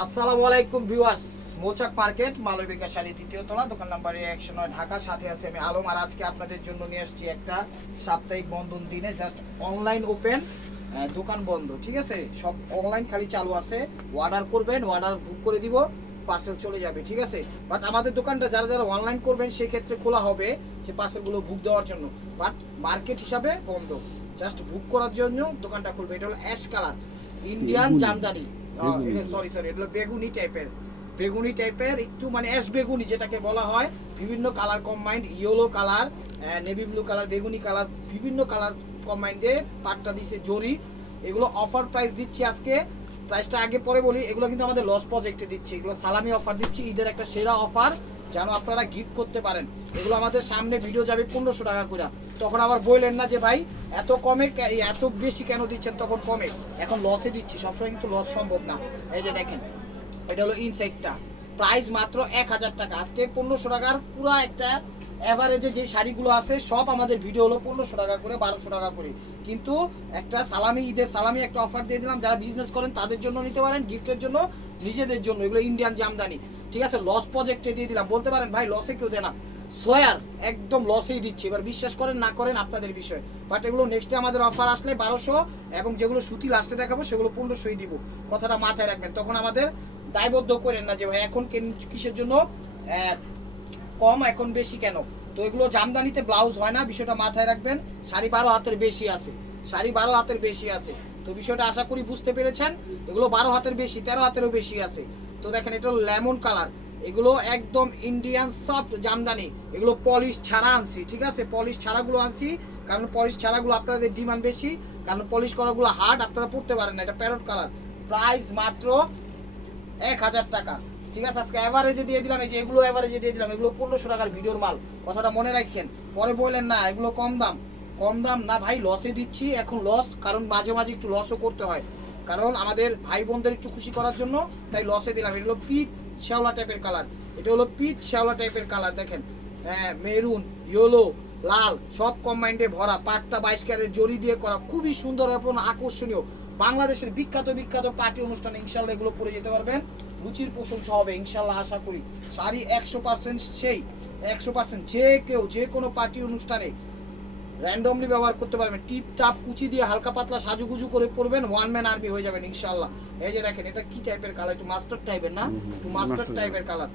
আসসালামু আলাইকুম ভিউয়ার্স, মৌচাক মার্কেট মালবিকা শাড়ি দ্বিতীয় তলা, দোকান নাম্বার 109, ঢাকা। সাথে আছে আমি আলম। আর আজকে আপনাদের জন্য নিয়ে আসছি একটা সাপ্তাহিক বন্ধন দিনে জাস্ট অনলাইন ওপেন, দোকান বন্ধ। ঠিক আছে, সব অনলাইন খালি চালু আছে। অর্ডার করবেন, অর্ডার বুক করে দিব, পার্সেল চলে যাবে। ঠিক আছে, বাট আমাদের দোকানটা যারা যারা অনলাইন করবেন সেক্ষেত্রে খোলা হবে যে পার্সেলগুলো বুক দেওয়ার জন্য, বাট মার্কেট হিসাবে বন্ধ। জাস্ট বুক করার জন্য দোকানটা খুলবে। এটা হলো ash colour Indian Jamdani, sorry এটা বেগুনি টাইপের, বেগুনি টাইপের একটু মানে অ্যাশ বেগুনি যেটাকে বলা হয়। বিভিন্ন colour combined, yellow colour, navy blue colour, বেগুনি কালার, বিভিন্ন কালার কম্বাইন্ডে পাটটা দিছে জরি। এগুলো অফার প্রাইস দিচ্ছি আজকে। প্রাইসটা আগে পরে বলি, এগুলো কিন্তু আমাদের লস প্রজেক্টে দিচ্ছি। এগুলো সালামি অফার দিচ্ছি, ঈদের একটা সেরা অফার যেন আপনারা গিফট করতে পারেন। এগুলো আমাদের সামনে ভিডিও যাবে 1500 টাকা করে। তখন আবার বললেন না যে ভাই এত কমে এত বেশি কেন দিচ্ছেন, তখন কমে। এখন লসে দিচ্ছি, সবসময় কিন্তু লস সম্ভব না। এই যে দেখেন, এটা হলো ইনসাইডটা, প্রাইস মাত্র 1000 টাকা। আজকে 1500 টাকার পুরো একটা এভারেজে যে শাড়িগুলো আছে সব আমাদের ভিডিও হলো 1500 টাকা করে, 1200 টাকা করে। কিন্তু একটা সালামি, ঈদের সালামি একটা অফার দিয়ে দিলাম। যারা বিজনেস করেন তাদের জন্য নিতে পারেন, গিফটের জন্য, নিজেদের জন্য। এগুলো ইন্ডিয়ান জামদানি। ঠিক আছে, লস প্রজেক্টে দিয়ে দিলাম। বলতে পারেন ভাই লসে কেউ দেয় না, সোয়ার একদম লসেই দিচ্ছি। এবার বিশ্বাস করেন না করেন আপনাদের বিষয়। বাট এগুলো নেক্সটে আমাদের অফার আসলে 1200, এবং যেগুলো সুতি লাস্টে দেখাবো সেগুলো 1500ই দিব। কথাটা মাথায় রাখবেন, তখন আমাদের দায়বদ্ধ করেন না যে ভাই এখন কিসের জন্য কম, এখন বেশি কেন। তো এগুলো জামদানিতে ব্লাউজ হয় না, বিষয়টা মাথায় রাখবেন। শাড়ি 12 হাতের বেশি আছে, শাড়ি 12 হাতের বেশি আছে। তো বিষয়টা আশা করি বুঝতে পেরেছেন। এগুলো 12 হাতের বেশি, 13 হাতেরও বেশি আছে। তো দেখেন, এটা হলো লেমন কালার। এগুলো একদম ইন্ডিয়ান সফট জামদানি। এগুলো পলিশ ছাড়া আনছি। ঠিক আছে, পলিশ ছাড়াগুলো আনছি, কারণ পলিশ ছাড়াগুলো আপনাদের ডিমান্ড বেশি, কারণ পলিশ করাগুলো হার্ড, আপনারা পড়তে পারেন না। এটা প্যারট কালার, প্রাইস মাত্র 1000 টাকা। ঠিক আছে, আজকে এভারেজে দিয়ে দিলাম। এই যে এগুলো এভারেজে দিয়ে দিলাম, এগুলো 1500 টাকার ভিডিওর মাল। কথাটা মনে রাখেন, পরে বললেন না এগুলো কম দাম। কম দাম না ভাই, লসে দিচ্ছি। এখন লস, কারণ মাঝে মাঝে একটু লসও করতে হয়, কারণ আমাদের ভাই বোনদের একটু খুশি করার জন্য, তাই লসে দিলাম। এটা হলো পিচ শ্যাওলা টাইপের কালার, এটা হলো পিচ শ্যাওলা টাইপের কালার। দেখেন, হ্যাঁ, মেরুন, ইয়েলো, লাল সব কম্বাইন্ডে ভরা। পাটটা 22 ক্যারেট জরি দিয়ে করা, খুবই সুন্দর এবং আকর্ষণীয়। বাংলাদেশের বিখ্যাত বিখ্যাত পার্টি অনুষ্ঠানে ইনশাল্লাহ এগুলো পরে যেতে পারবেন, রুচির প্রশংসা হবে ইনশাল্লাহ, আশা করি। শাড়ি 100% সেই 100% যে কেউ যে কোনো পার্টি অনুষ্ঠানে র্যান্ডমলি ব্যবহার করতে পারবেন। টিপ টাপ কুচি দিয়ে হালকা পাতলা সাজুগুজু করে পরবেন, ওয়ান ম্যান আর্মি হয়ে যাবেন ইনশাল্লাহ। এই যে দেখেন, এটা কি টাইপের কালার, একটু মাস্টার্ড টাইপের না, একটু মাস্টার্ড টাইপের কালার,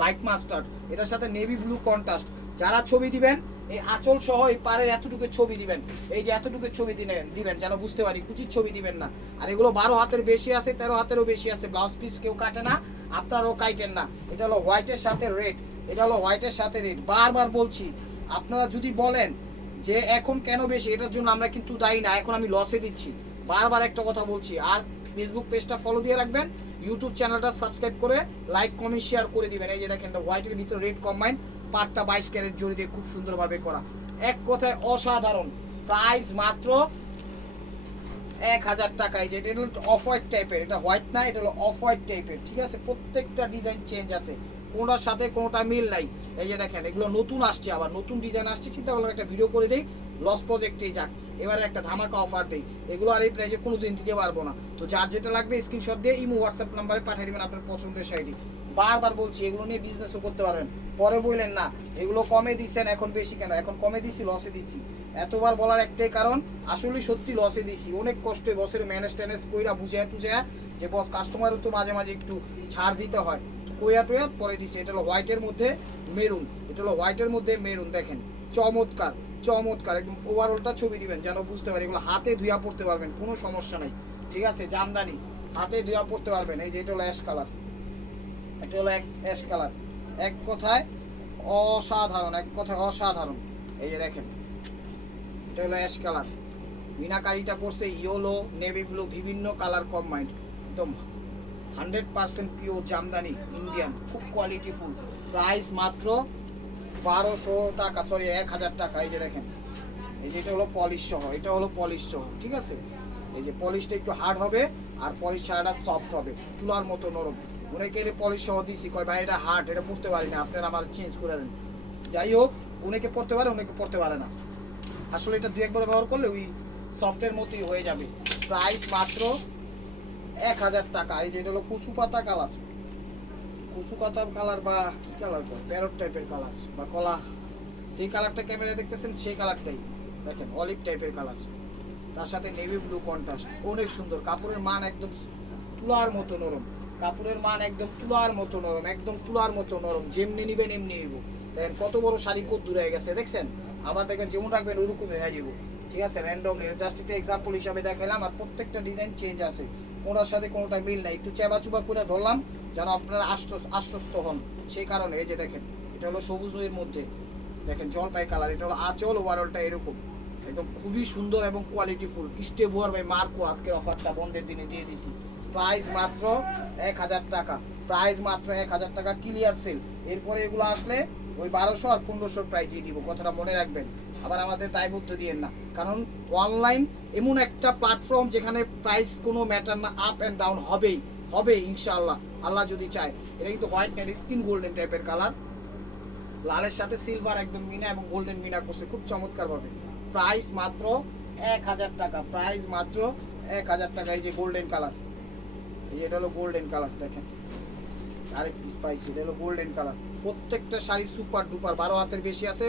লাইট মাস্টার্ড। এটার সাথে নেভি ব্লু কন্ট্রাস্ট। যারা ছবি দিবেন এই আঁচল সহ এই পাড়ের এতটুকু ছবি দিবেন, এই যে এতটুকু ছবি দিবেন যেন বুঝতে পারি, কুচির ছবি দিবেন না। আর এগুলো 12 হাতের বেশি আছে, 13 হাতেরও বেশি আছে। ব্লাউজ পিস কেউ কাটে না, আপনারাও কাটেন না। এটা হলো হোয়াইটের সাথে রেড, এটা হলো হোয়াইটের সাথে রেড। বারবার বলছি, আপনারা যদি বলেন যে এখন কেন বেশি, এটার জন্য আমরা কিন্তু দায়ী না। এখন আমি লসে দিচ্ছি, বারবার একটা কথা বলছি। আর ফেসবুক পেজটা ফলো দিয়ে রাখবেন, ইউটিউব চ্যানেলটা সাবস্ক্রাইব করে লাইক কমেন্ট শেয়ার করে দিবেন। এই যে দেখেন, হোয়াইটের ভিতরে রেড কম্বাইন, পাটটা 22 ক্যারেট জড়ি দিয়ে খুব সুন্দরভাবে করা। এক কথায় অসাধারণ। প্রাইস মাত্র 1000 টাকা। এই যে এটা হলো অফ হোয়াইট টাইপের, এটা হোয়াইট না, এটা হলো অফ হোয়াইট টাইপের। ঠিক আছে, প্রত্যেকটা ডিজাইন চেঞ্জ আছে, কোনোটার সাথে কোনোটা মিল নাই। এই যে দেখেন, এগুলো নতুন আসছে, আবার নতুন ডিজাইন আসছে। চিন্তা করলাম একটা ভিডিও করে দেই, লস প্রজেক্টেই যাক, এবারে একটা ধামাকা অফার দেই। এগুলো আর এই প্রাইসে কোনোদিন দিতে পারবো না। তো যার যেটা লাগবে স্ক্রিনশট দিয়ে ইমো হোয়াটসঅ্যাপ নাম্বারে পাঠিয়ে দেবেন আপনার পছন্দের শাড়ি। বারবার বলছি, এগুলো নিয়ে বিজনেসও করতে পারবেন। পরে বললেন না এগুলো কমে দিচ্ছেন, এখন বেশি কেন। এখন কমে দিচ্ছি, লসে দিচ্ছি। এতবার বলার একটাই কারণ, আসলে সত্যি লসে দিচ্ছি। অনেক কষ্টে বছরে ম্যানেজ ট্যানেজ কইরা বুঝে টুঝে, যে বস কাস্টমারও তো মাঝে মাঝে একটু ছাড় দিতে হয়, কইয়া টুয়া পরে দিচ্ছি। এটা হলো হোয়াইটের মধ্যে মেরুন, এটা হলো হোয়াইটের মধ্যে মেরুন। দেখেন, চমৎকার চমৎকার, একদম ওভারঅলটা ছবি দিবেন যেন বুঝতে পারি। এগুলো হাতে ধুয়া পড়তে পারবেন, কোনো সমস্যা নাই। ঠিক আছে, জামদানি হাতে ধুয়া পড়তে পারবেন। এই যে এটা হলো অ্যাশ কালার, এটা হলো অ্যাশ কালার। এক কথায় অসাধারণ, এক কথায় অসাধারণ। এই যে দেখেন, এটা হলো অ্যাশ কালার, মিনাকারিটা পড়ছে ইয়েলো, নেভি ব্লু, বিভিন্ন কালার কম্বাইন্ড। একদম 100% পিওর জামদানি ইন্ডিয়ান, খুব কোয়ালিটিফুল। প্রাইস মাত্র 1200 টাকা, সরি 1000 টাকা। এই যে দেখেন, এই যে এটা হলো পলিশ সহ, এটা হলো পলিশ সহ। ঠিক আছে, এই যে পলিশটা একটু হার্ড হবে, আর পলিশ ছাড়াটা সফট হবে, তুলার মতো নরম। অনেকে পলিশ সহ দিচ্ছি, কয় ভাই এটা হার্ড, এটা পড়তে পারি না, আপনারা আমার চেঞ্জ করে দেন। যাই হোক, অনেকে পড়তে পারে, অনেকে পড়তে পারে না। আসলে এটা 2-1 বার ব্যবহার করলে ওই সফটের মতোই হয়ে যাবে। প্রাইস মাত্র 1000 টাকা। এই যে এটা হলো কুসু পাতা কালার, কুসু পাতা কালার বা কি কালার, প্যারট টাইপের কালার বা কলা, সেই কালারটা ক্যামেরায় দেখতেছেন সেই কালারটাই দেখেন, অলিভ টাইপের কালার, তার সাথে নেভি ব্লু কন্ট্রাস্ট, অনেক সুন্দর। কাপড়ের মান একদম তুলার মতো নরম, কাপড়ের মান একদম তুলার মতো নরম, একদম তুলার মতো নরম, যেমনি নিবেন এমনি নিব। দেখেন কত বড় শাড়ি কত দূরে হয়ে গেছে দেখছেন, আবার দেখবেন যেমন রাখবেন ওরকমই হয়ে যাবো। ঠিক আছে, র্যান্ডম জাস্ট একটা এক্সাম্পল হিসাবে দেখাইলাম। আর প্রত্যেকটা ডিজাইন চেঞ্জ আছে, কোনোটার সাথে কোনোটা মিল নাই, একটু চেবা চুবা করে ধরলাম যেন আপনারা আশ্বস্ত হন, সেই কারণে। এই যে দেখেন এটা হলো সবুজের মধ্যে দেখেন জলপাই কালার, এটা হলো আঁচল, ওভারঅলটা এরকম একদম খুবই সুন্দর এবং কোয়ালিটিফুল। স্টেপ ওয়ার বাই মার্কো আজকের অফারটা বন্ধের দিনে দিয়ে দিছি, প্রাইস মাত্র 1000 টাকা, প্রাইস মাত্র 1000 টাকা, ক্লিয়ার সেল। এরপরে এগুলো আসলে ওই 1200 আর 1500 প্রাইজই দিব, কথাটা মনে রাখবেন। আবার আমাদের দায়বদ্ধ দিয়েন না, কারণ অনলাইন এমন একটা প্ল্যাটফর্ম যেখানে প্রাইস কোনো ম্যাটার না, আপ অ্যান্ড ডাউন হবেই হবে ইনশাআল্লাহ, আল্লাহ যদি চায়। এটা কিন্তু হোয়াইট অ্যান্ড স্কিন গোল্ডেন টাইপের কালার, লালের সাথে সিলভার একদম মিনা এবং গোল্ডেন মিনা করছে খুব চমৎকার ভাবে। প্রাইস মাত্র 1000 টাকা, প্রাইস মাত্র 1000 টাকা। এই যে গোল্ডেন কালার, এই যে এটা হলো গোল্ডেন কালার দেখেন, আরেক পিস পাইছি, এটা হলো গোল্ডেন কালার। প্রত্যেকটা শাড়ি সুপার ডুপার, 12 হাতের বেশি আছে,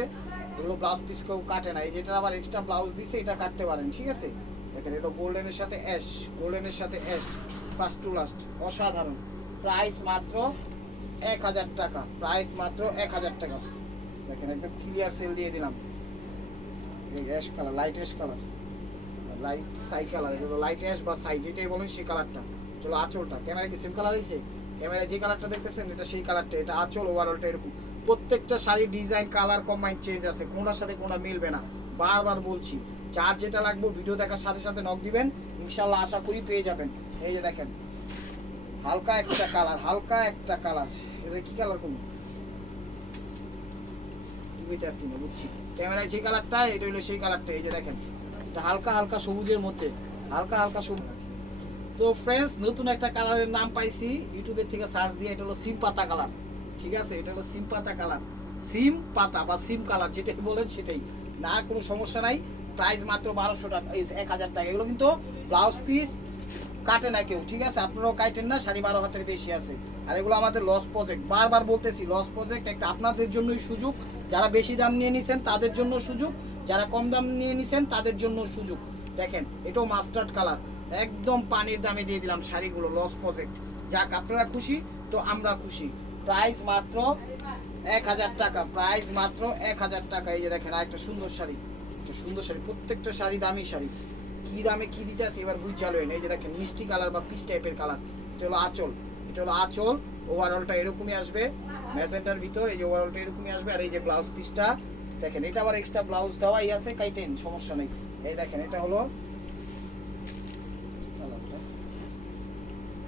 এগুলো ব্লাউজ পিস কেউ কাটে না। এই যেটা আবার এক্সট্রা ব্লাউজ দিচ্ছে, এটা কাটতে পারেন, ঠিক আছে। দেখেন এটা গোল্ডেনের সাথে অ্যাশ, গোল্ডেনের সাথে অ্যাশ, ফার্স্ট টু লাস্ট অসাধারণ। প্রাইস মাত্র 1000 টাকা, প্রাইস মাত্র 1000 টাকা। দেখেন একদম ক্লিয়ার সেল দিয়ে দিলাম। এই ash colour, light ash colour, light সাই কালার, এগুলো লাইট অ্যাশ বা সাই যেটাই বলেন সেই কালারটা। চলো আঁচলটা ক্যামেরায় কি সেম কালার হয়েছে, ক্যামেরায় যে কালারটা দেখতেছেন এটা সেই কালারটা, এটা আঁচল, ওভারঅলটা এরকম। প্রত্যেকটা শাড়ির ডিজাইন কালার কম্বাইন চেঞ্জ আছে, কোনটার সাথে কোনটা মিলবে না, বারবার বলছি। যার যেটা লাগবে ভিডিও দেখার সাথে সাথে নক দিবেন, ইনশাল্লাহ আশা করি পেয়ে যাবেন। এই যে দেখেন হালকা একটা কালার, হালকা একটা কালার, এটা কি কালার কোন বুঝছি, ক্যামেরায় যে কালারটা এটা হলো সেই কালারটা। এই যে দেখেন এটা হালকা হালকা সবুজের মধ্যে, হালকা হালকা সবুজ। তো ফ্রেন্ডস নতুন একটা কালারের নাম পাইছি ইউটিউবের থেকে সার্চ দিয়ে, এটা হলো সিম পাতা কালার, ঠিক আছে। এটা হলো সিম পাতা কালার, সিম পাতা বা সিম কালার যেটাই বলেন সেটাই, না কোনো সমস্যা নাই। প্রাইস মাত্র 1200 টাকা, 1000 টাকা। এগুলো কিন্তু ব্লাউজ পিস কাটে না কেউ, ঠিক আছে, আপনারাও কাটেন না, 12.5 হাতের বেশি আছে। আর এগুলো আমাদের লস প্রজেক্ট, বারবার বলতেছি লস প্রজেক্ট একটা আপনাদের জন্যই সুযোগ, যারা বেশি দাম নিয়ে নিছেন তাদের জন্য সুযোগ, যারা কম দাম নিয়ে নিছেন তাদের জন্য সুযোগ। দেখেন এটাও মাস্টার্ড কালার, একদম পানির দামে দিয়ে দিলাম শাড়িগুলো, লস প্রজেক্ট। যাক আপনারা খুশি তো আমরা খুশি। প্রাইস মাত্র 1000 টাকা, প্রাইস মাত্র 1000 টাকা। এই যে দেখেন আরেকটা সুন্দর শাড়ি, একটা সুন্দর শাড়ি, প্রত্যেকটা শাড়ি দামি শাড়ি, কি দামে কি দিতে আছে এবার বুঝ চালু এই যে দেখেন মিষ্টি কালার বা পিচ টাইপের কালার। এটা হলো আঁচল, এটা হলো আঁচল, ওভারঅলটা এরকমই আসবে ম্যাজেন্টার ভিতর, এই যে ওভারঅলটা এরকমই আসবে। আর এই যে ব্লাউজ পিসটা দেখেন, এটা আবার এক্সট্রা ব্লাউজ দেওয়াই আছে, কাইটেন সমস্যা নেই। এই দেখেন এটা হলো কালারটা,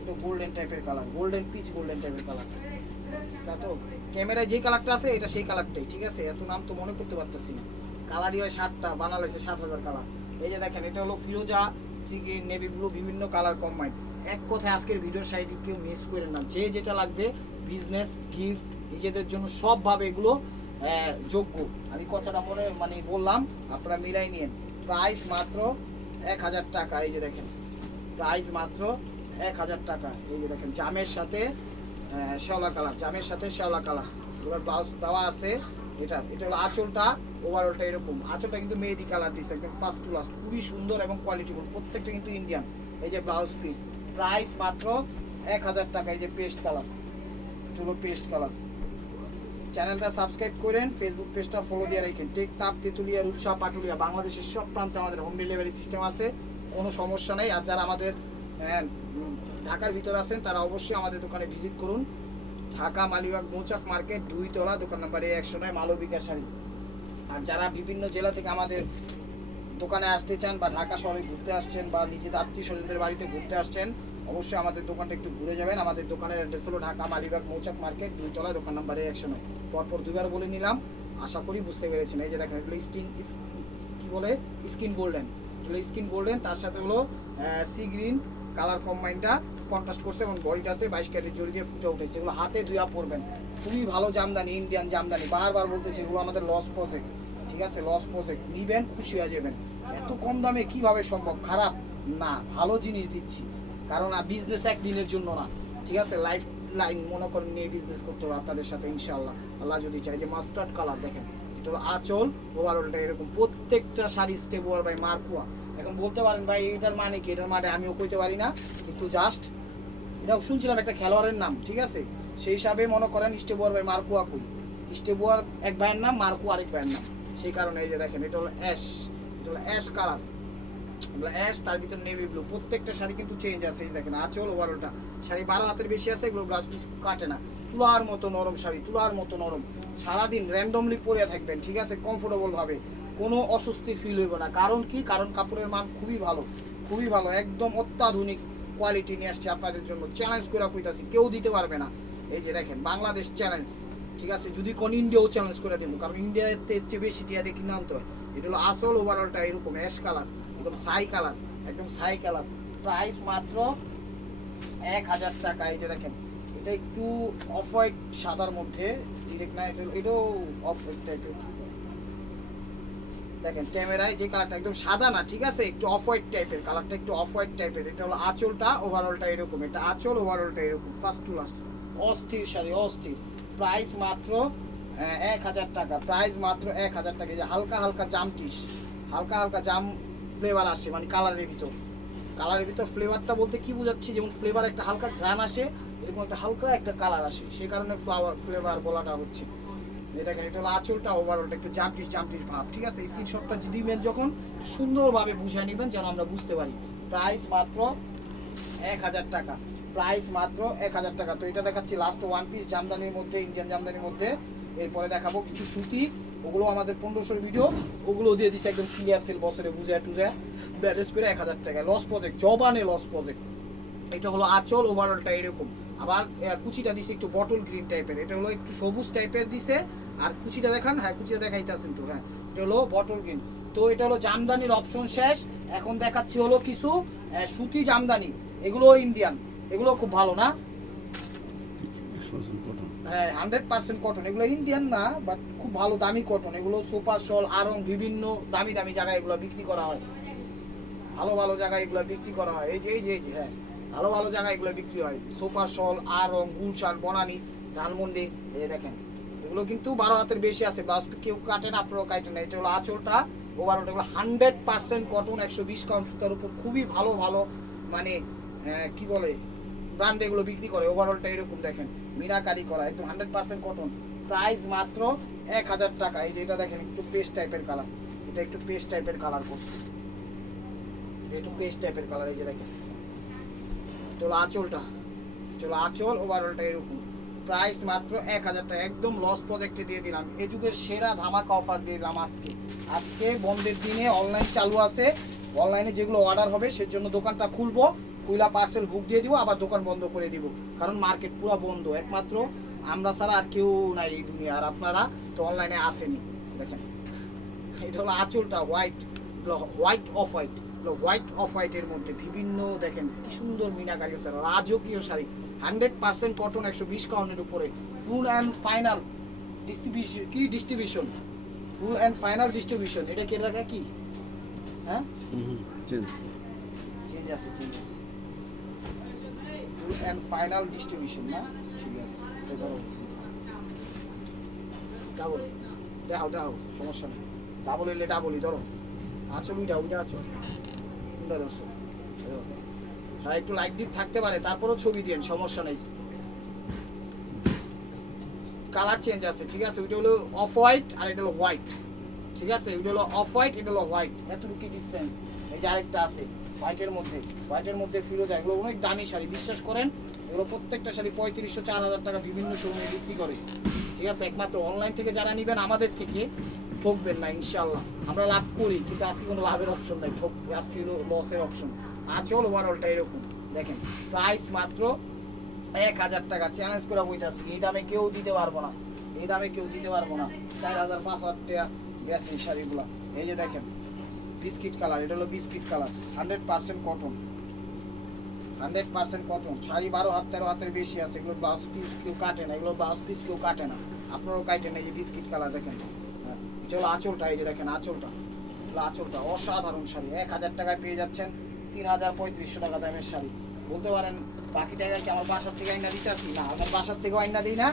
এটা গোল্ডেন টাইপের কালার, গোল্ডেন পিচ গোল্ডেন টাইপের কালার। তো ক্যামেরায় যে কালারটা আছে এটা সেই কালারটাই, ঠিক আছে। এত নাম তো মনে করতে পারতেছি না, কালারই হয় 60টা, বানালাইছে 7000 কালার। এই যে দেখেন এটা হলো ফিরোজা, সি গ্রিন, নেভি ব্লু, বিভিন্ন কালার কম্বাইন। এক কথায় আজকের ভিডিওর সাইডে কেউ মিস করেন না, যে যেটা লাগবে বিজনেস গিফট নিজেদের জন্য সবভাবে এগুলো যোগ্য। আমি কথাটা মানে বললাম, আপনারা মিলাই নিয়েন। প্রাইস মাত্র 1000 টাকা। এই যে দেখেন প্রাইস মাত্র 1000 টাকা। এই যে দেখেন জামের সাথে শ্যাওলা কালার, জামের সাথে শ্যাওলা কালার, এবার ব্লাউজ দেওয়া আছে। এটা হলো আঁচলটা, ওভারঅলটা এরকম। আঁচলটা কিন্তু মেহেদি কালার দিচ্ছে একদম ফার্স্ট টু লাস্ট, খুবই সুন্দর এবং কোয়ালিটিফুল, প্রত্যেকটা কিন্তু ইন্ডিয়ান। এই যে ব্লাউজ পিস, প্রাইস মাত্র 1000 টাকা। এই যে পেস্ট কালার, এটা হলো পেস্ট কালার। চ্যানেলটা সাবস্ক্রাইব করেন, ফেসবুক পেজটা ফলো দিয়ে রাখেন। টেকনাফ, তেঁতুলিয়া, রূপসা, পাটুলিয়া, বাংলাদেশের সব প্রান্তে আমাদের হোম ডেলিভারি সিস্টেম আছে, কোনো সমস্যা নেই। আর যারা আমাদের ঢাকার ভিতরে আছেন তারা অবশ্যই আমাদের দোকানে ভিজিট করুন। ঢাকা মালিবাগ মৌচাক মার্কেট 2 তলা, দোকান নাম্বার 109, মালবিকা শাড়ি। আর যারা বিভিন্ন জেলা থেকে আমাদের দোকানে আসতে চান বা ঢাকা শহরে ঘুরতে আসছেন বা নিজেদের আত্মীয় স্বজনদের বাড়িতে ঘুরতে আসছেন, অবশ্যই আমাদের দোকানটা একটু ঘুরে যাবেন। আমাদের দোকানের অ্যাড্রেস হলো ঢাকা মালিবাগ মৌচাক মার্কেট 2 তলা, দোকান নাম্বার 109। পরপর 2বার বলে নিলাম, আশা করি বুঝতে পেরেছেন। এই যে দেখেন এগুলো কি বলে স্কিন গোল্ডেন, এগুলো স্কিন গোল্ডেন, তার সাথে হলো সি গ্রিন কালার কম্বাইনটা কন্ট্রাস্ট করছে এবং বডিটাতে 22 ক্যারেট জড়ি দিয়ে ফুটে উঠেছে। এগুলো হাতে ধুয়া পরবেন, খুবই ভালো জামদানি, ইন্ডিয়ান জামদানি। বারবার বলতেছি এগুলো আমাদের লস প্রজেক্ট, ঠিক আছে, লস প্রজেক্ট। নিবেন খুশি হয়ে যাবেন। এত কম দামে কিভাবে সম্ভব? খারাপ না, ভালো জিনিস দিচ্ছি, কারণ বিজনেস একদিনের জন্য না, ঠিক আছে, লাইফ লাইন মনে করেন নিয়ে বিজনেস করতে হবে আপনাদের সাথে ইনশাআল্লাহ, আল্লাহ যদি চাই। যে মাস্টার্ড কালার দেখেন, এটা হলো আঁচল, ওভারঅলটা এরকম, প্রত্যেকটা শাড়ি স্টেপ ওভার বাই মার্কুয়া। এখন বলতে পারেন ভাই এটার মানে কি, এটার মানে আমিও কইতে পারি না, কিন্তু জাস্ট এটাও শুনছিলাম একটা খেলোয়াড়ের নাম, ঠিক আছে, সেই হিসাবে মনে করেন স্টেপ ওভার বাই মার্কুয়া কই, স্টেপ ওভার এক ভাইয়ের নাম, মার্কুয়া আরেক ভাইয়ের নাম, সেই কারণে এই যে দেখেন এটা হলো অ্যাশ, এটা হলো অ্যাশ কালার, অ্যাশ, তার ভিতর নেভি ব্লু, প্রত্যেকটা শাড়ি কিন্তু চেঞ্জ আছে। এই দেখেন আঁচল ওভারঅলটা, শাড়ি 12 হাতের বেশি আছে, এগুলো ব্লাউজ পিস কাটে না, তুলার মতো নরম শাড়ি, তুলার মতো নরম, সারাদিন র্যান্ডমলি পরে থাকবেন, ঠিক আছে, কমফোর্টেবল ভাবে, কোনো অস্বস্তি ফিল হইব না। কারণ কি, কারণ কাপড়ের মান খুবই ভালো, খুবই ভালো, একদম অত্যাধুনিক কোয়ালিটি নিয়ে আসছে আপনাদের জন্য, চ্যালেঞ্জ করে কইতাছি, কেউ দিতে পারবে না। এই যে দেখেন বাংলাদেশ চ্যালেঞ্জ, ঠিক আছে, যদি কোন ইন্ডিয়াও চ্যালেঞ্জ করে দেবো, কারণ ইন্ডিয়াতে চেয়ে বেশি টিয়া দিয়ে কিনে আনতে হয়। এটা হলো আসল ওভারঅলটা এরকম অ্যাশ কালার, একদম সাই কালার, একদম সাই কালার, প্রাইস মাত্র 1000 টাকা। এই যে দেখেন এটা একটু অফ হোয়াইট সাদার মধ্যে, ডিরেক্ট না, এটাও অফ হোয়াইট টাইপের, দেখেন ক্যামেরায় যে কালারটা একদম সাদা না, ঠিক আছে, একটু অফ হোয়াইট টাইপের, কালারটা একটু অফ হোয়াইট টাইপের। এটা হলো আঁচলটা, ওভারঅলটা এরকম, এটা আঁচল, ওভারঅলটা এরকম, ফার্স্ট টু লাস্ট অস্থির শাড়ি, অস্থির। প্রাইস মাত্র 1000 টাকা, প্রাইস মাত্র 1000 টাকা। এই যে হালকা হালকা জাম টিস, হালকা হালকা জাম ফ্লেভার আসে, মানে কালারের ভিতর, কালারের ভিতর ফ্লেভারটা বলতে কি বোঝাচ্ছি, যেমন ফ্লেভার একটা হালকা ঘ্রাণ আসে, এরকম একটা হালকা একটা কালার আসে, সেই কারণে ফ্লেভার বলাটা হচ্ছে। এটা এটা হলো আঁচলটা, ওভারঅলটা একটু জামটিস জামটিস ভাব, ঠিক আছে, স্ক্রিনশটটা দিবেন যখন সুন্দরভাবে বুঝে নেবেন যেন আমরা বুঝতে পারি। প্রাইস মাত্র 1000 টাকা, প্রাইস মাত্র 1000 টাকা। তো এটা দেখাচ্ছি লাস্ট ওয়ান পিস জামদানির মধ্যে, ইন্ডিয়ান জামদানির মধ্যে, এরপরে দেখাবো কিছু সুতি, ওগুলো আমাদের 1500 ভিডিও, ওগুলো দিয়ে দিচ্ছে একদম ক্লিয়ার সেল, বছরে বুঝায় টুজা ব্যারেজ করে 1000 টাকা, লস প্রজেক্ট, জবানে লস প্রজেক্ট। এটা হলো আঁচল, ওভারঅলটা এরকম, আবার কুচিটা দিছে একটু বটল গ্রিন টাইপের, এটা হলো একটু সবুজ টাইপের দিছে, আর কুচিটা দেখান, হ্যাঁ কুচিটা দেখাইতেছেন তো, হ্যাঁ এটা হলো বটল গ্রিন। তো এটা হলো জামদানির অপশন শেষ, এখন দেখাচ্ছি হলো কিছু সুতি জামদানি, এগুলো ইন্ডিয়ান, এগুলো খুব ভালো না, হ্যাঁ 100% কটন, এগুলো ইন্ডিয়ান না বাট খুব ভালো দামি কটন, এগুলো সুপার শল আরং বিভিন্ন দামি দামি জায়গায় এগুলো বিক্রি করা হয়, ভালো ভালো জায়গায় এগুলো বিক্রি করা হয়, এই যে এই যে এই যে, হ্যাঁ ভালো ভালো জায়গায় এগুলো বিক্রি হয়, সুপার শল আরং, গুলশান, বনানী, ধানমন্ডি, এই দেখেন এগুলো কিন্তু 12 হাতের বেশি আছে, প্লাস কেউ কাটেন, আপনারাও কাটেন না। এটা হলো আঁচলটা, ওভারঅলটা, এগুলো 100% কটন, 120 কাউন্ট সুতার উপর, খুবই ভালো ভালো, মানে কি বলে ব্র্যান্ড এগুলো বিক্রি করে। ওভারঅলটা এরকম দেখেন মিনাকারি করা, একদম 100% কটন, প্রাইস মাত্র 1000 টাকা। এই যে এটা দেখেন একটু পেস্ট টাইপের কালার, এটা একটু পেস্ট টাইপের কালার করছে, একটু পেস্ট টাইপের কালার, এই যে দেখেন চলো আঁচলটা, চলো আঁচল, ওভারঅলটা এরকম, প্রাইস মাত্র 1000 টাকা, একদম লস প্রজেক্টে দিয়ে দিলাম, এই যুগের সেরা ধামাকা অফার দিয়ে দিলাম আজকে। আজকে বন্ধের দিনে অনলাইন চালু আছে, অনলাইনে যেগুলো অর্ডার হবে সেজন্য দোকানটা খুলবো, খুলা পার্সেল বুক দিয়ে দিব, আবার দোকান বন্ধ করে দিব, কারণ মার্কেট পুরো বন্ধ, একমাত্র আমরা ছাড়া আর কেউ নাই এই দুনিয়া, আর আপনারা তো অনলাইনে আসেনি। দেখেন এটা হলো আঁচলটা, white, white off white, white of হোয়াইটের মধ্যে বিভিন্ন দেখেন কি সুন্দর মিনাকারি আছে, রাজকীয় শাড়ি, 100% কটন, 120 কাউন্টের উপরে, ফুল অ্যান্ড ফাইনাল ডিস্ট্রিবিউশন, কি distribution, full and final distribution, এটা কে রাখা কি, হ্যাঁ চেঞ্জ আছে, চেঞ্জ আছে, ফুল অ্যান্ড ফাইনাল ডিস্ট্রিবিউশন না, ঠিক আছে, এটা ধরো ডাবল, দেখাও দেখাও, সমস্যা নেই, ডাবল এলে ডাবলই ধরো, আঁচল উইটা উইটা আঁচল কোনটা ধরছো, হ্যাঁ একটু লাইট ডিপ থাকতে পারে, তারপরেও ছবি দিন, সমস্যা নেই, কালার চেঞ্জ আছে, ঠিক আছে, ওইটা হলো অফ হোয়াইট আর এটা হলো হোয়াইট, ঠিক আছে, ওইটা হলো অফ হোয়াইট, এটা হলো হোয়াইট, এতটুকু ডিফারেন্স। এই যে আরেকটা আছে হোয়াইটের মধ্যে ফিরোজা, এগুলো অনেক দামি শাড়ি, বিশ্বাস করেন এগুলো প্রত্যেকটা শাড়ি 3500 4000 টাকা বিভিন্ন শোরুমে বিক্রি করে, ঠিক আছে, একমাত্র অনলাইন থেকে যারা নেবেন আমাদের থেকে ঠকবেন না ইনশাল্লাহ, আমরা লাভ করি কিন্তু আজকে কোনো লাভের অপশন নাই, আজকে লসের অপশন। আঁচল ওভারঅলটা এরকম দেখেন, প্রাইস মাত্র 1000 টাকা, চ্যালেঞ্জ করে বইতাছি, এই দামে কেউ দিতে পারবো না, এই দামে কেউ দিতে পারবো না, 4000 5000 টাকা বেশি এই শাড়িগুলো। এই যে দেখেন বিস্কিট কালার, এটা হলো biscuit colour, 100% cotton, 100% cotton, sari 12 হাত 13 হাতের বেশি আছে, এগুলো ব্লাউজ পিস কেউ কাটে না, এগুলো ব্লাউজ পিস কেউ কাটে না, আপনারাও কাটেন না। এই যে বিস্কিট কালার দেখেন, হ্যাঁ এটা হলো আঁচলটা, এই যে দেখেন আঁচলটা, আঁচলটা অসাধারণ শাড়ি, 1000 টাকায় পেয়ে যাচ্ছেন 3500 টাকা দামের শাড়ি, বলতে পারেন বাকি টাকা কি আমার বাসার থেকে আইনা দিতেছি? না, আমার বাসার থেকেও আইনা দিই না,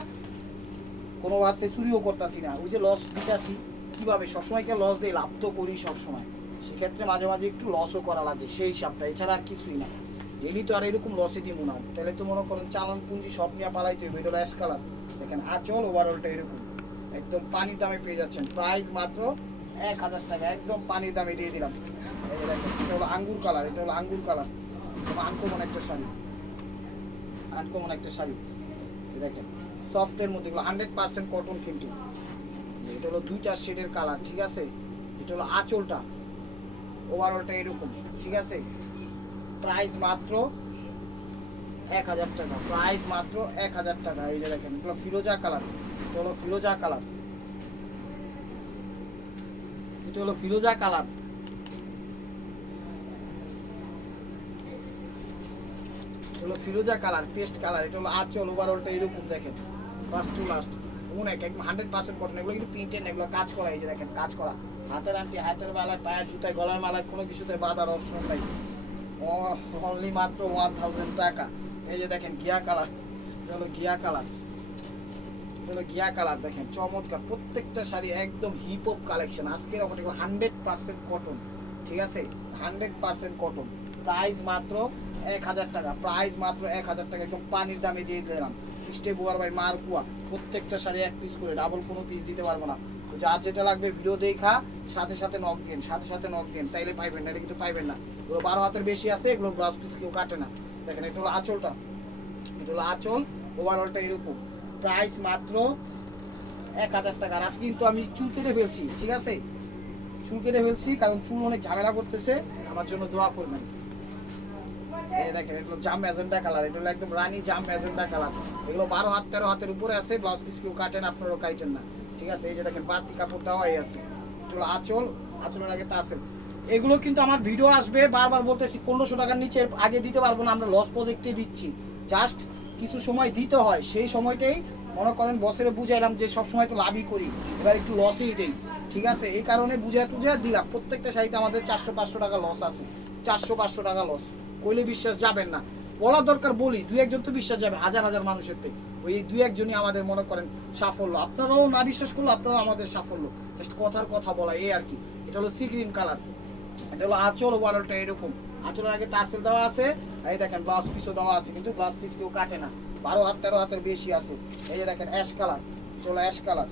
কোনো হাতে চুরিও করতেছি না। ওই যে লস দিতেছি কীভাবে, সবসময় কে লস দিই? লাভ তো করি সবসময়, সেক্ষেত্রে মাঝে মাঝে একটু লসও করা লাগে, সেই হিসাবটা, এছাড়া আর কিছুই না। ডেলি তো আর এরকম লসই দিব না, তাহলে তো মনে করেন চালান পুঁজি সব নিয়ে পালাইতে হবে। এটা অ্যাশ কালার দেখেন, আঁচল ওভারঅলটা এরকম একদম পানির দামে পেয়ে যাচ্ছেন। প্রাইস মাত্র 1000 টাকা, একদম পানির দামে দিয়ে দিলাম। এই যে দেখেন, এটা হলো আঙ্গুর কালার, এটা হলো আঙ্গুর কালার, আনকমন একটা শাড়ি, আনকমন একটা শাড়ি। দেখেন সফটের মধ্যে, এগুলো 100% কটন কিন্তু। এটা হলো 2টা শেডের কালার, ঠিক আছে। এটা হলো আঁচলটা, ওভারঅলটা এরকম, ঠিক আছে। প্রাইস মাত্র 1000 টাকা, প্রাইস মাত্র 1000 টাকা। এই যে দেখেন, এগুলো ফিরোজা কালার, এটা হলো ফিরোজা কালার, এটা হলো ফিরোজা কালার। হলো ফিরোজা কালার, পেস্ট কালার। এটা হলো আঁচল, ওভারঅলটা এরকম দেখেন, ফার্স্ট টু লাস্ট অনেক একদম 100% কটন। এগুলো কিন্তু প্রিন্টেড, এগুলো কাজ করা। এই যে দেখেন কাজ করা, হাতের আংটি, হাতের মালায়, পায়ের জুতায়, গলায় মালায়, কোনো কিছুতে বাঁধার অপশন নাই। অনলি মাত্র 1000 টাকা। এই যে দেখেন ঘিয়া কালার, এটা হলো ঘিয়া কালার, এটা হলো ঘিয়া কালার। দেখেন চমৎকার, প্রত্যেকটা শাড়ি একদম হিপ হপ কালেকশন। আজকের অফার, এগুলো 100% কটন, ঠিক আছে, 100% কটন। প্রাইস মাত্র 1000 টাকা, প্রাইস মাত্র 1000 টাকা, একদম পানির দামে দিয়ে দিলাম। স্টে বুয়ার বাই মারকুয়া, প্রত্যেকটা শাড়ি 1 পিস করে, ডাবল কোনো পিস দিতে পারবো না। তো যার যেটা লাগবে ভিডিও দেখা সাথে সাথে নক দেন, সাথে সাথে নক দেন, তাইলে পাইবেন না, এটা কিন্তু পাইবেন না। এগুলো 12 হাতের বেশি আছে, এগুলো ব্লাউজ পিস কেউ কাটে না। দেখেন এটা হলো আঁচলটা, এটা হলো আঁচল, ওভারঅলটা এরকম। প্রাইস মাত্র 1000 টাকা। আর আজকে কিন্তু আমি চুল কেটে ফেলছি, ঠিক আছে, চুল কেটে ফেলছি, কারণ চুল অনেক ঝামেলা করতেছে, আমার জন্য দোয়া করবেন। এই দেখেন, এগুলো জাম ম্যাজেন্টা কালার, এটা হলো একদম রানী জাম ম্যাজেন্টা কালার। এগুলো 12 হাত 13 হাতের উপরে আছে, ব্লাউজ পিস কেউ কাটেন, আপনারাও কাটেন না, ঠিক আছে। এই যে দেখেন বাড়তি কাপড় দেওয়াই আছে। এটা হলো আঁচল, আঁচলের আগে তারসেল। এগুলো কিন্তু আমার ভিডিও আসবে, বারবার বলতেছি 1500 টাকার নিচে আগে দিতে পারবো না, আমরা লস প্রজেক্টে দিচ্ছি। জাস্ট কিছু সময় দিতে হয়, সেই সময়টাই মনে করেন বছরে বুঝাইলাম যে সব সময় তো লাভই করি, এবার একটু লসেই দেই, ঠিক আছে। এই কারণে বুঝে দিলাম। প্রত্যেকটা শাড়িতে আমাদের 400-500 টাকা লস আছে, 400-500 টাকা লস। কইলে বিশ্বাস যাবেন না, বলার দরকার বলি, 2-1 তো বিশ্বাস যাবে, হাজার হাজার মানুষের থেকে ওই 2-1 আমাদের মনে করেন সাফল্য। আপনারাও না বিশ্বাস করলো, আপনারাও আমাদের সাফল্য, জাস্ট কথার কথা বলা, এই আর কি। এটা হলো সি গ্রিন কালার, এটা হলো আঁচল, ওভারঅলটা এরকম। আঁচলের আগে তারসেল দেওয়া আছে, এই দেখেন ব্লাউজ পিসও দেওয়া আছে, কিন্তু ব্লাউজ পিস কেউ কাটে না, 12 হাত 13 হাতের বেশি আছে। এই যে দেখেন অ্যাশ কালার, এটা হলো অ্যাশ কালার,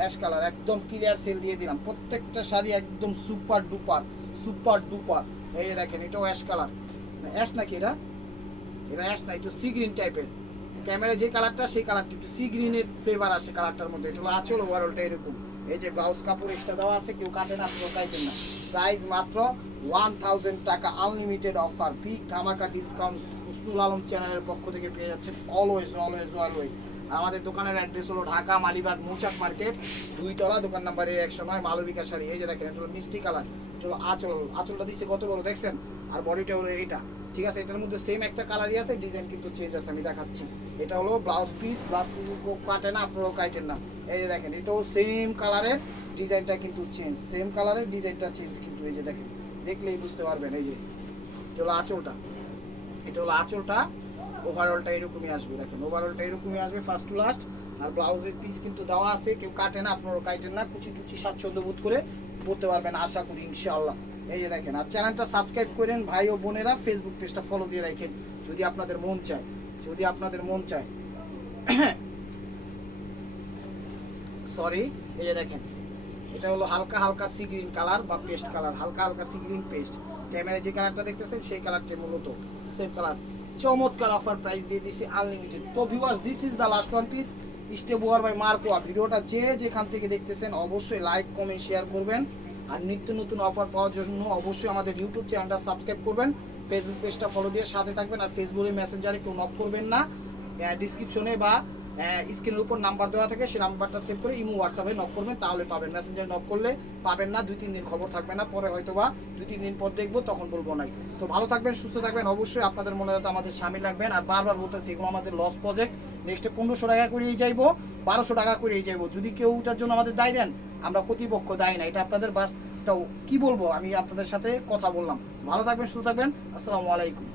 অ্যাশ কালার, একদম ক্লিয়ার সেল দিয়ে দিলাম। প্রত্যেকটা শাড়ি একদম সুপার ডুপার, সুপার ডুপার। এই যে দেখেন, এটাও অ্যাশ কালার, অ্যাশ নাকি এটা, এটা অ্যাশ না, একটু সি গ্রিন টাইপের। ক্যামেরায় যে কালারটা, সেই কালারটা একটু সি গ্রিনের ফ্লেভার আসে কালারটার মধ্যে। এটা হলো আঁচল, ওভারঅলটা এরকম। এই যে ব্লাউজ কাপড় এক্সট্রা দেওয়া আছে, কেউ কাটে না, আপনারা কাটেন না। প্রাইস মাত্র 1000 টাকা, আনলিমিটেড অফার, বিগ ধামাকা ডিসকাউন্ট হুসনুল আলম চ্যানেলের পক্ষ থেকে পেয়ে যাচ্ছেন অলওয়েজ অলওয়েজ অলওয়েজ। আর আমাদের দোকানের অ্যাড্রেস হলো ঢাকা মালিবাগ মৌচাক মার্কেট 2 তলা, দোকান নাম্বার 109, মালবিকা শাড়ি। এই যে দেখেন, এটা হলো মিষ্টি কালার, এটা হলো আঁচল, আঁচলটা দিচ্ছে কত বড় দেখছেন, আর বডিটা হলো এইটা, ঠিক আছে। এটার মধ্যে সেম একটা কালারই আছে, ডিজাইন কিন্তু চেঞ্জ আছে, আমি দেখাচ্ছি। এটা হলো ব্লাউজ পিস, ব্লাউজ পিস কাটে না, আপনারাও কাটেন না। এই যে দেখেন, এটাও সেম কালারের, ডিজাইনটা কিন্তু চেঞ্জ, সেম কালারের ডিজাইনটা চেঞ্জ কিন্তু। এই যে দেখেন, দেখলেই বুঝতে পারবেন। এই যে এটা হলো আঁচলটা, এটা হলো আঁচলটা, ওভারঅলটা এরকমই আসবে। দেখেন ওভারঅলটা এরকমই আসবে ফার্স্ট টু লাস্ট। আর ব্লাউজের পিস কিন্তু দেওয়া আছে, কেউ কাটে না, আপনারাও কাটেন না, কুচি টুচি স্বাচ্ছন্দ্য বোধ করে পড়তে পারবেন আশা করি ইনশাআল্লাহ। এই যে দেখেন, আর চ্যানেলটা সাবস্ক্রাইব করেন ভাই ও বোনেরা, ফেসবুক পেজটা ফলো দিয়ে রাখেন যদি আপনাদের মন চায়, যদি আপনাদের মন চায়। সরি, এই যে দেখেন, এটা হলো হালকা হালকা সি গ্রিন কালার বা পেস্ট কালার, হালকা হালকা সি গ্রিন পেস্ট। ক্যামেরায় যে কালারটা দেখতেছেন সেই কালারটা মূলত সেম কালার। চমৎকার অফার প্রাইস দিয়ে দিছি, আনলিমিটেড। তো viewers, this is the last one piece, stay buyer by মারকোয়া। ভিডিওটা যে যেখান থেকে দেখতেছেন অবশ্যই লাইক কমেন্ট শেয়ার করবেন। আর নিত্য নতুন অফার পাওয়ার জন্য অবশ্যই আমাদের ইউটিউব চ্যানেলটা সাবস্ক্রাইব করবেন, ফেসবুক পেজটা ফলো দিয়ে সাথে থাকবেন। আর ফেসবুকে মেসেঞ্জারে কেউ নক করবেন না, ডিসক্রিপশনে বা স্ক্রিনের উপর নাম্বার দেওয়া থাকে, সেই নাম্বারটা সেভ করে ইমো হোয়াটসঅ্যাপে নক করবেন, তাহলে পাবেন। মেসেঞ্জারে নক করলে পাবেন না, 2-3 দিন খবর থাকবে না, পরে হয়তো বা 2-3 দিন পর দেখবো, তখন বলবো নাই। তো ভালো থাকবেন, সুস্থ থাকবেন, অবশ্যই আপনাদের মনে হয়তো আমাদের সামিল রাখবেন। আর বারবার বলতেছি, এগুলো আমাদের লস প্রজেক্ট, নেক্সটে 1500 টাকা করেই যাইবো, 1200 টাকা করেই যাইবো। যদি কেউ ওটার জন্য আমাদের দায় দেন, আমরা কর্তৃপক্ষ দায়ী না, এটা আপনাদের বাসটাও কি বলবো, আমি আপনাদের সাথে কথা বললাম। ভালো থাকবেন, সুস্থ থাকবেন, আসসালামু আলাইকুম।